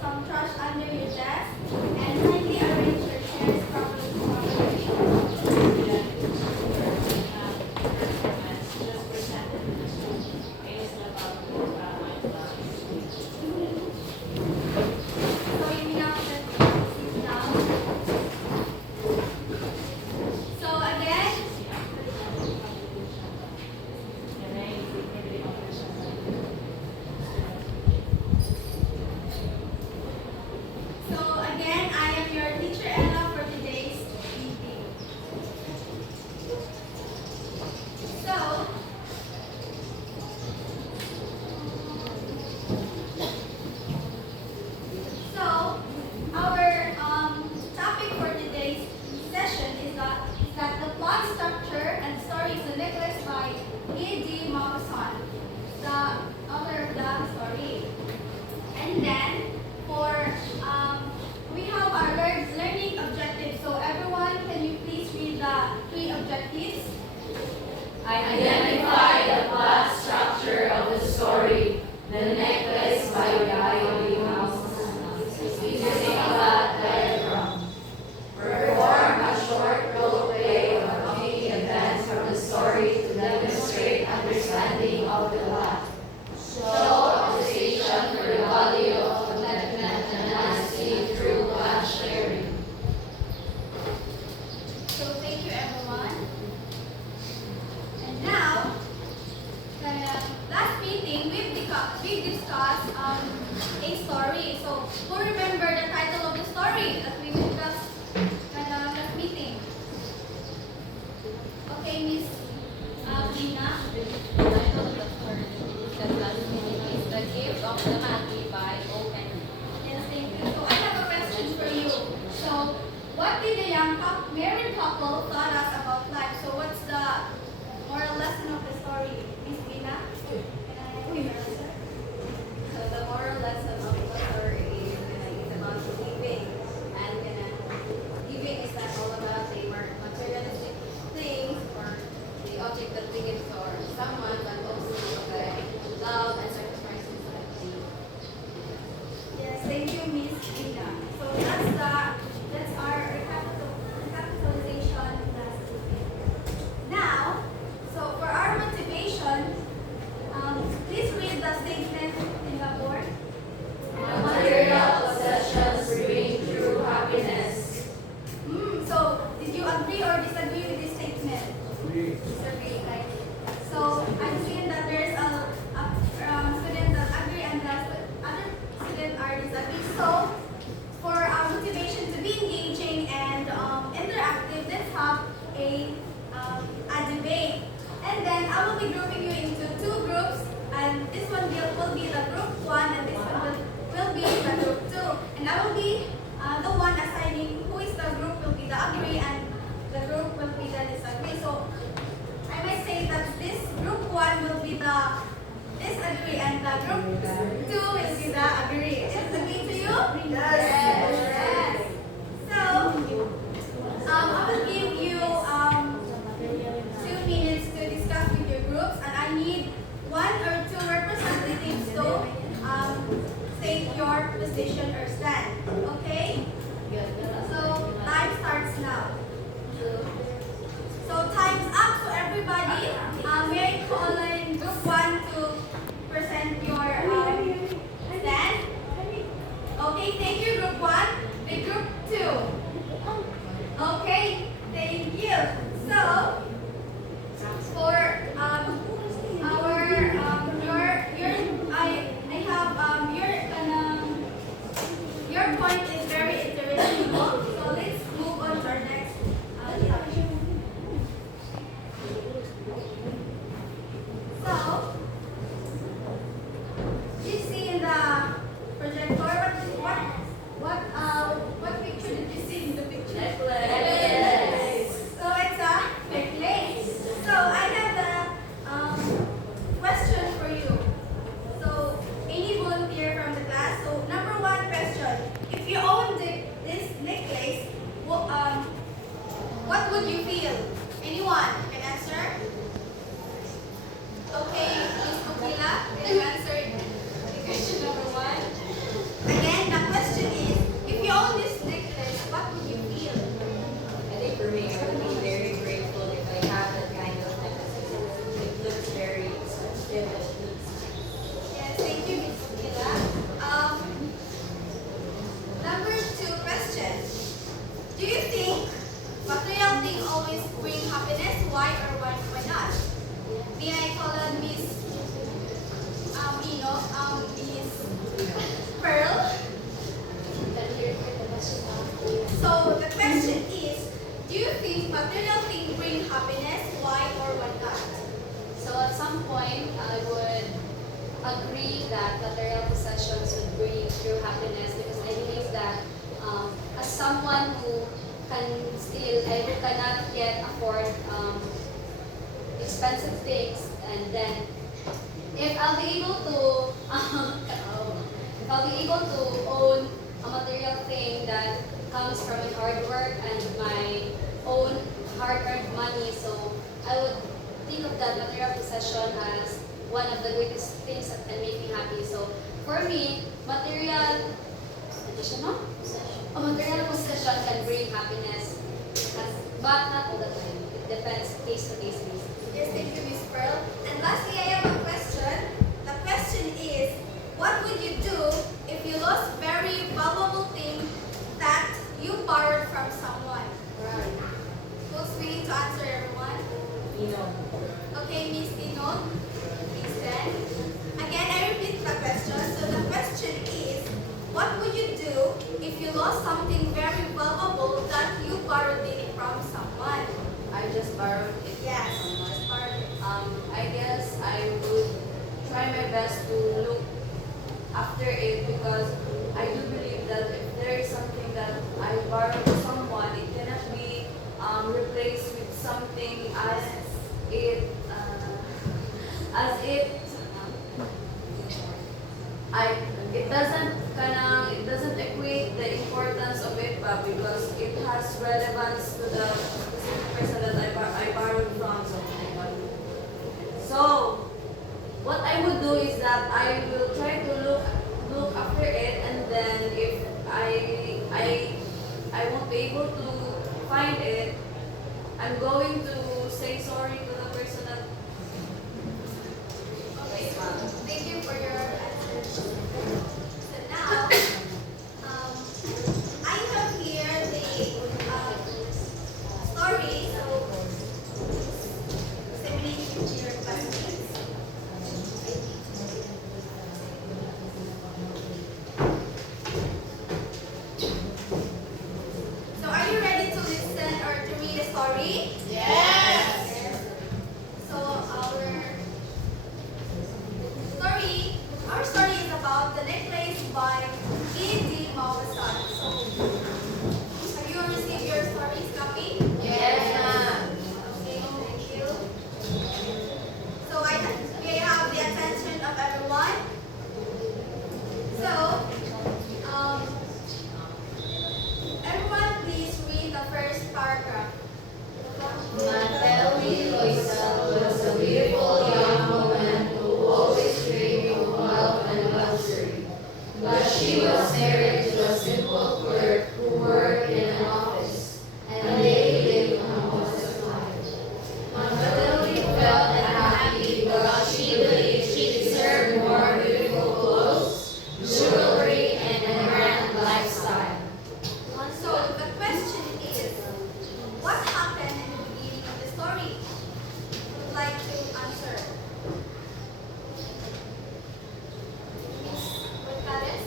some trash under your desk, and kindly arrange your chairs properly for conversation. So you now just sit down. So again, I am your teacher Ella for today's meeting. So, our topic for today's session is that the plot structure and story is a necklace by E.D. Maupassant, the author of the story. And then for we have our learning objectives. So everyone, can you please read the 3 objectives? Identify the plot structure of the story, The Necklace by Guy Mouse, using a plot diagram. Perform a short role play or key events from the story to demonstrate understanding of the plot. Show appreciation for the value of commitment and honesty through plot sharing. So thank you everyone. And now, last meeting we discussed a story. So who remember the title of the story that we discussed last meeting? Okay, Miss Lina. The title of the story discussed last meeting is The Gift of the Magi by O. Henry. Yes, thank you. So I have a question for you. So what did the young married couple taught us about life? So what's the moral lesson of the story, Miss Lina? Can I have your answer? So the moral lesson of the story is about giving, and giving is not all about the materialistic things or the object that we give to someone, but also the love and sacrifices that we do. Yes, thank you, Miss Lina. So that's our recapitalization last week. Now, so for our motivation, please read the statement in the board. Material possessions bring true happiness. So did you agree or disagree with this statement? Disagree, right? So I'm seeing that there's a student that agree and the other students are disagree. So for our motivation to be engaging and interactive, let's have a debate. And then I will be grouping you into 2 groups, and this one will be the group 1 and this one will be the group 2. And I will be the one assigning who is the group will be the agree and the group will be the disagree. So I might say that this group 1 will be the disagree and the group 2 will be the agree. Is it okay to you? Yes. So I will give you 2 minutes to discuss with your groups, and I need 1 or 2 representatives to take your position or stand. Okay? So time starts now. So time's up. So everybody, may I call in group 1 to present your stand? Okay, thank you, group 1. The group 2. Okay, thank you. So for your point is very interesting. So let's move on to our next topic. So you see in the projector what picture did you see in the picture? Necklace. So it's a necklace. So I have a question for you. So any volunteer from the class? So number 1 question: if you owned this necklace, what would you feel? Anyone can answer? Okay, Miss Mukila, can you answer? point, I would agree that material possessions would bring true happiness because I believe that as someone who can still and who cannot yet afford expensive things, and then if I'll be able to if I'll be able to own a material thing that comes from my hard work and my own hard-earned money, so I would think of that material possession as one of the greatest things that can make me happy. So for me, material additional a material possession can bring happiness, but not all the time. It depends case to case basis. Yes, thank you, Miss Pearl. And lastly, I have a question. The question is, what would you do if you lost very valuable thing that you borrowed from someone? Right. Who's willing to answer, everyone? Okay, Miss Inon, please then. Again, I repeat the question. So the question is, what would you do if you lost something very valuable that you borrowed it from someone? I just borrowed it. Yes, just borrowed it. I guess I would try my best to look after it because I do believe that if there is something that I borrowed from someone, it cannot be replaced with something it doesn't equate the importance of it, but because it has relevance to the specific person that I borrowed from. So what I would do is that I will try to look after it, and then if I won't be able to find it, I'm going to say sorry to the person that. Okay, thank you for your answer. So now, I have here the story. So, disseminate to your classmates. So, are you ready to listen or to read a story? Yes. So, our story is about The Necklace by E.D. Maupassant. So, have you received your story's copy? Yes, ma'am. Okay, thank you. So, we have the attention of everyone. So, everyone please read the first paragraph. Natalie Loisel was a beautiful young woman who always dreamed of wealth and luxury. But she was married to a simple clerk who worked in an office, and they lived a modest life. Natalie felt unhappy because she believed she deserved more beautiful clothes, jewelry, and a grand lifestyle. So the question is, what happened in the beginning of the story? Who would like to answer? Miss Mercades?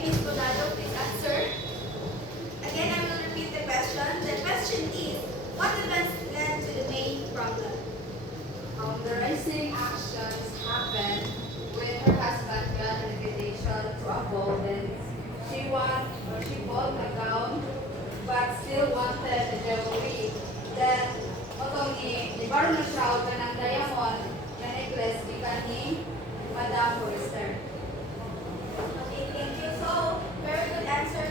Miss Bogado, please answer. Again, I will repeat the question. The question is, what events led to the main problem? The rising actions happened when her husband got an invitation to a ball and she bought a gown but still wanted the jewelry. Then, otong ni baro na siya og kanang diamond na necklace gikan ni Madam Forrester. Okay, thank you. So, very good answer,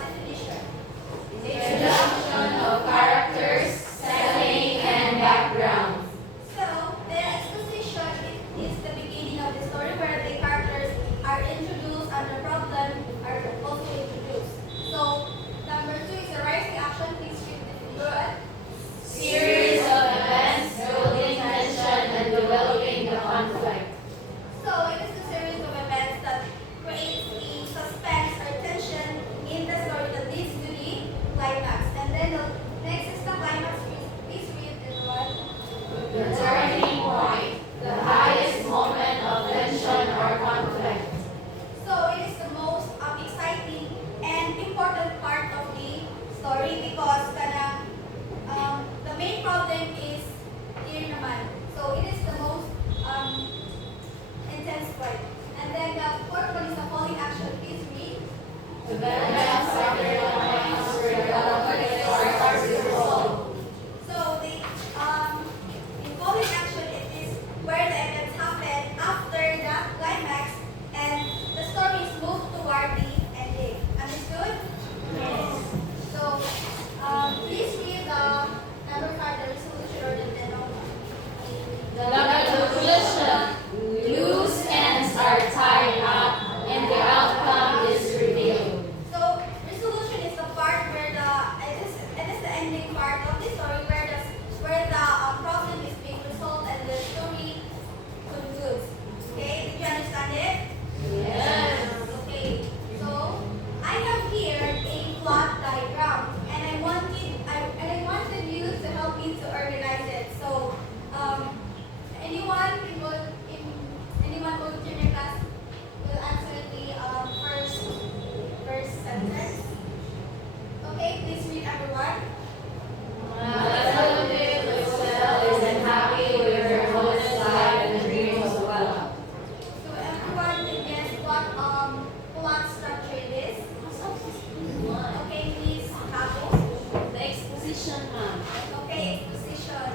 definition. Introduction of characters, setting, and background. So, the exposition is the beginning of the story where the characters are introduced and the problem are also introduced. So, number 2 is the rising action. Please read the definition. Series of events building tension and developing the conflict. So, it is the series of events that creates the suspense or tension in the story that leads to the climax. And then the next is the climax. Please read the one. The turning point, the highest moment of tension or conflict. So it is the most exciting and important part of the story because the main problem is here naman. So it is the most intense part. And then the fourth one is the falling action. Please read. The events of the climax were developed or are resolved. So the in falling action it is where the events happen after the climax and the story is moved toward the ending. Understood? Yes. So please read the number 5, the resolution or the penalty. The conclusion, loose ends are tied up and the outcome is revealed. So resolution is the part where it is the ending part of the story where the problem is being resolved and the story concludes. Okay, did you understand it? Yes. Okay, so I have here a plot diagram, and I wanted you to help me to organize it. So, anyone go to your class will answer the first sentence. Okay, please read everyone. Elizabeth Lucille is unhappy with her host's life and dreams of wealth. So everyone can guess what plot structure it is. Okay, please, Capo. The exposition, ma'am. Okay, exposition.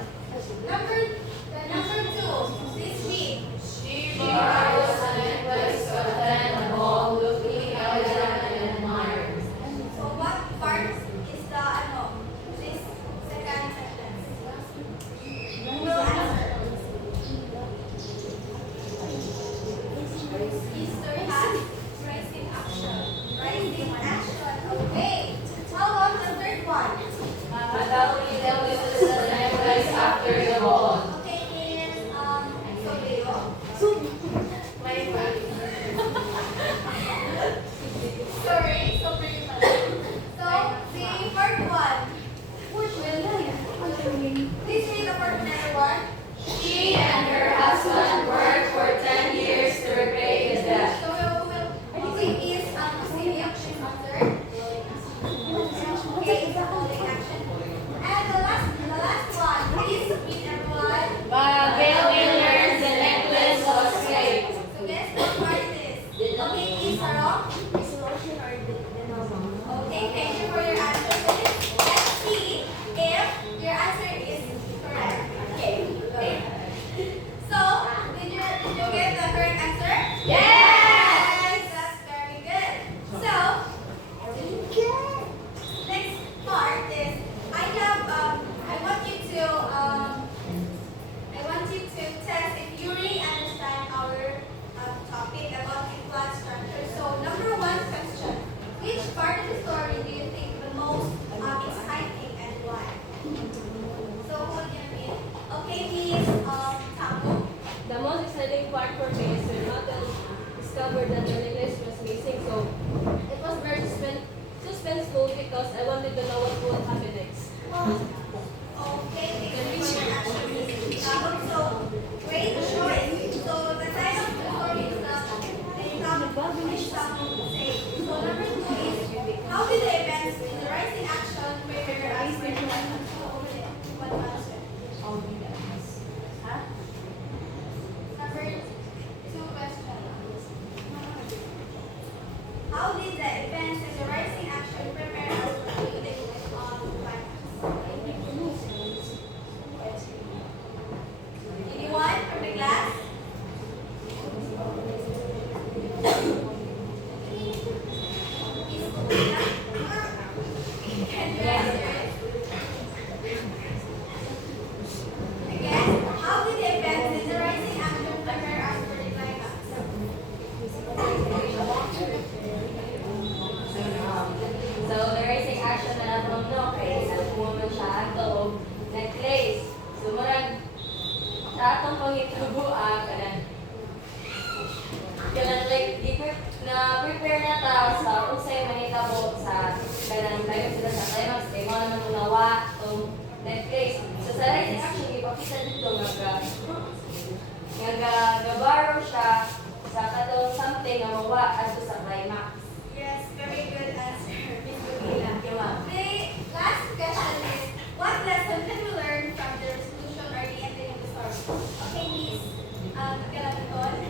Number 2, please read. She borrows a necklace to attend a ball looking elegant and admired. So what part is the this second sentence? No answer. History has rising action. Rising action. Okay. How about the third one? Madali delivers the necklace after the ball. Okay, is Soleo. Sorry, so very much. So the fourth one. Please read the fourth one. She and her husband worked for 10 years to repay his debt. So okay, is Celia answer. Okay, is the holding action. And the last one, please read everyone. Bailey learns the necklace was fake. So guess what part it is? Okay, please Sarah. Okay, thank you for your answer. Let's see if your answer is correct. Okay. So, did you get the correct answer? Yes! That's very good. So, next part is I want you to test if you really understand our topic about the plot structure. So, number 1 question: which part of the story do you think the most exciting and why? So, who can read? Okay, please, Tamu. The most exciting part for me is when Matel discovered that the necklace was missing. So it was very suspenseful because I wanted to know what would happen next. Okay, thank you for your answer. So, great choice. So, the title of the story is which Tamu say. So, number 2 is how did the events in the rising action prepare us for the one answer? Number 2 question. How did the events in the rising action prepare us for the climax? action na natong no, kay nagpumo man siya ato, necklace. Sumurag, sa atong pangitubuan, kanang like, na prepare na ta sa usay manitabo sa kanang tayo sila sa climax, kay mo naman unawa itong necklace. So sa rising action, ipakita dito nag-borrow siya sa katong something na mawa ato sa climax. Yes, very good answer, Miss Camila. Thank you, ma'am. The last question is, what lesson can we learn from the resolution or the ending of the story? Okay, Miss Galabaton.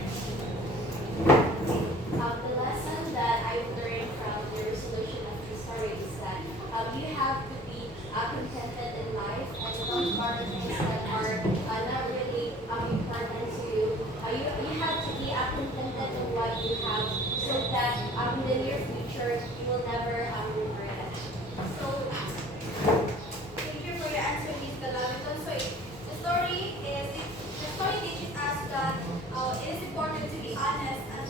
The lesson that I've learned from the resolution of the story is that you have to be contented in life and don't worry things that are not really important to you. You have to be contented in what you have so that in the near future you will never regret it. So, thank you for your answer, Miss Galabaton. So, the story teaches us that it is important to be honest and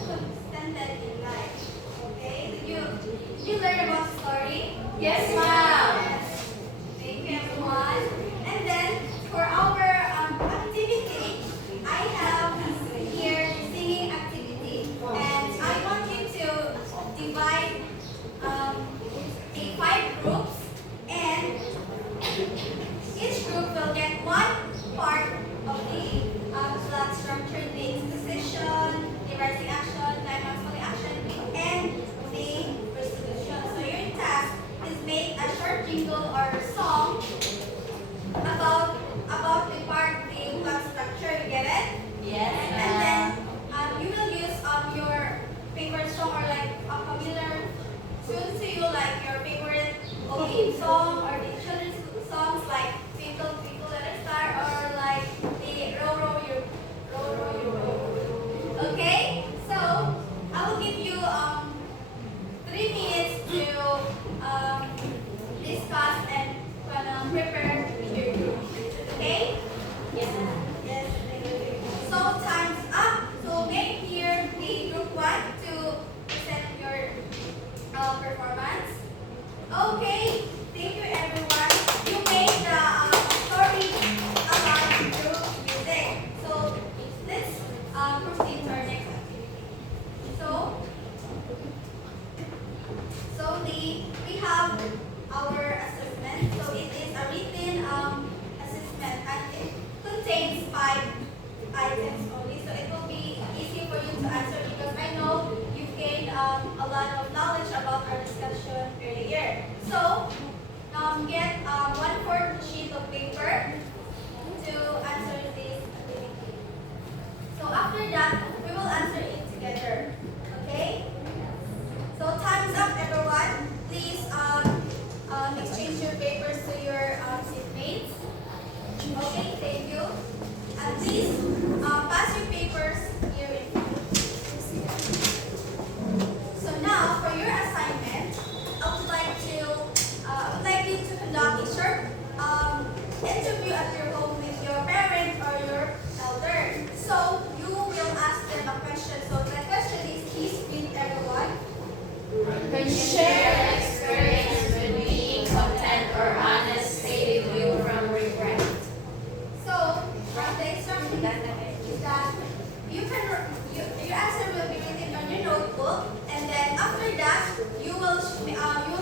contented in life. Okay? Did you learn about the story? Yes, ma'am. Yes. Thank you, everyone. And then, for our activity, I have here the singing activity. And I want you to divide take 5 groups, and each group will get one part of the flat structure, the exposition, the rising action, climax falling action, and the resolution. So your task is make a short jingle or song about the part, the flat structure. You get it? Yes, And then you will use your favorite song or like a familiar tune to you, like your favorite OPM song or the children's songs like Twinkle Twinkle Little Star or like the Row Row Your Boat. Okay? So I will give you 3 minutes to discuss and prepare your group. Okay? Yes. Yes. So time's up. So make here the group 1 to present your performance. Okay. Thank you, everyone. You made the story about group music. So let's proceed to our next activity. We have our assessment. So it is a written assessment and it contains 5 items only. So it will be easy for you to answer because I know you've gained a lot of knowledge about our discussion earlier. So get 1/4 sheet of paper to answer this activity. So after that, we will answer it together. Okay? So time's up, everyone. Please exchange your papers to your seatmates. Okay, thank you. And please pass your papers here in front. So now, for your assignment, I would like you to conduct a short interview at your home with your parent or your elder. So you will ask them a question. So the question is, please read everyone. Can you share an experience with being content or honest, saving you from regret? So the instruction is that your answer will be written on your notebook, and then after that you will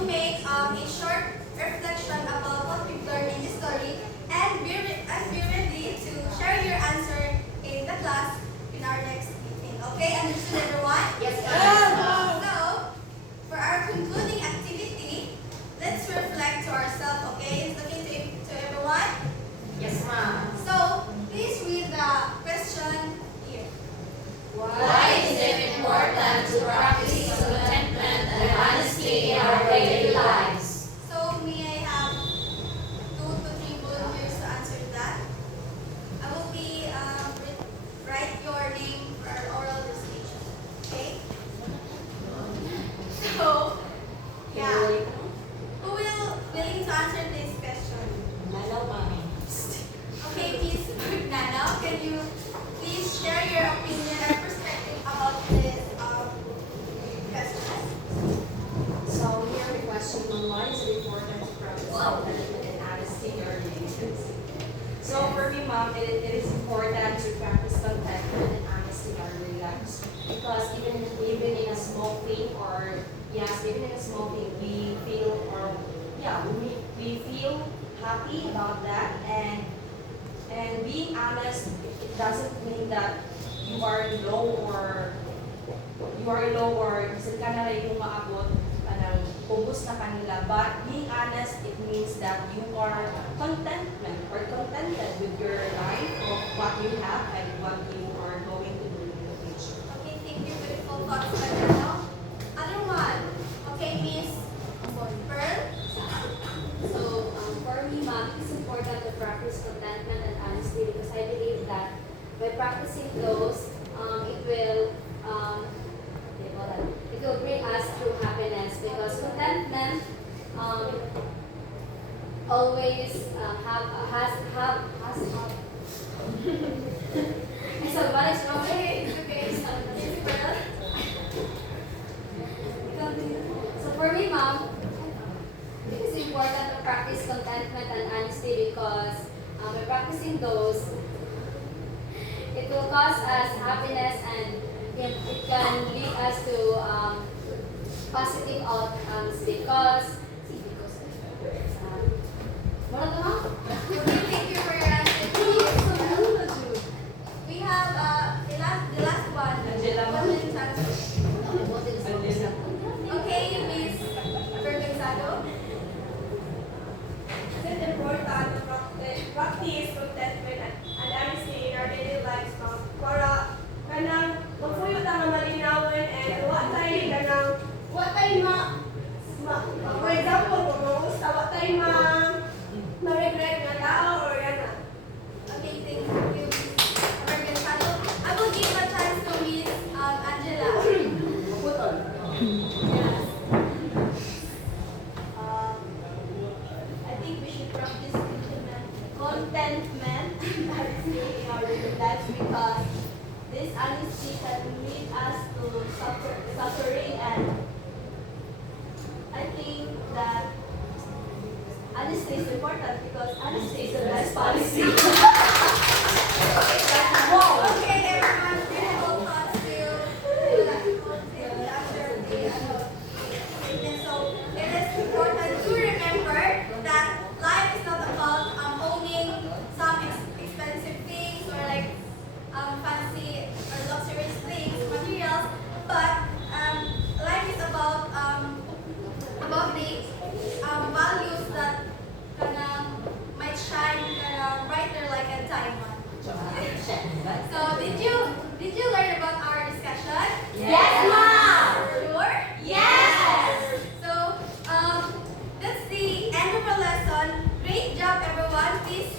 make a short reflection about what we've learned in the story, and be ready to share your answer in the class in our next meeting. Okay, understood, everyone? Yes, ma'am. So for our concluding activity, let's reflect to ourselves. Okay, it's looking to everyone. Yes, ma'am. So please read the question here. Why is it important to practice contentment and honesty in our daily lives? So may I have 2 to 3 volunteers to answer that? I will be write your name for our oral recitation. Okay? So yeah, who will willing to answer this question? Hello, mommy. Okay, Miss Nana, can you please share your opinion or perspective about this question? So here the question on why is it important practice contentment and honesty in your relationships. So for me, mom, it is important to practice contentment and honesty in our daily lives. Because even in a small thing, or yes, even in a small thing, we feel, or yeah, we feel happy about that. And being honest, it doesn't mean that you are low or kasi ka na rin yung maabot ng ubos na kanila. But being honest, it means that you are contentment or contented with your life of what you have and what you are going to do in the future. Okay, thank you. Beautiful thoughts, Angela. Other one. Okay, Miss Pearl. So, for me, mom, it's important to practice contentment and honesty because I believe that by practicing those, it will bring us true happiness because contentment always has so what is wrong? Okay, Miss Pearl. So for me, mom, it is important to practice contentment and honesty because by practicing those, it will cause us happiness and it can lead us to positive outcomes because what are the mom? Okay, thank you for your answer. We have the last one. Angela. Okay, Miss Bergenzado. It is important to practice contentment and honesty in our daily lives, ma'am. Para kanang magpuyo ta nga malinawon and wa tay for example, kung mangusta, wa tay ma-regret nga tao or yan na. Okay, thank you, Miss Bergenzado. I will give a chance to Miss Angela. Yes. I think we should practice contentment and honesty in our daily lives because this honesty can lead us to suffering, and I think that honesty is important because honesty is the best policy. Okay, everyone, beautiful thoughts to after the statement. So it is important to remember that life is not about owning some expensive things or like fancy or luxurious things, materials, but life is about the values that might shine brighter like a diamond. So did you learn about our discussion? Yes, Mom! Sure? Yes! So that's the end of our lesson. Great job, everyone. Please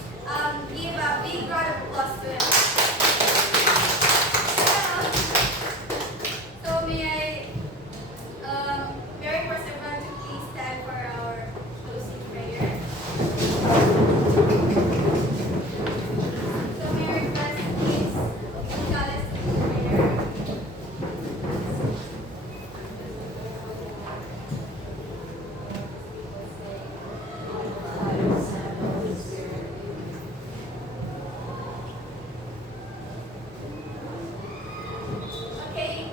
give a big round of applause to it. So may I request everyone to please stand for our closing prayer. So may I request please Gonzalez to prayer. Okay,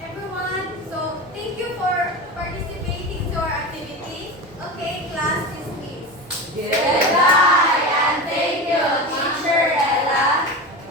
everyone. So thank you for participating to our activity. Okay, class dismissed. Yeah.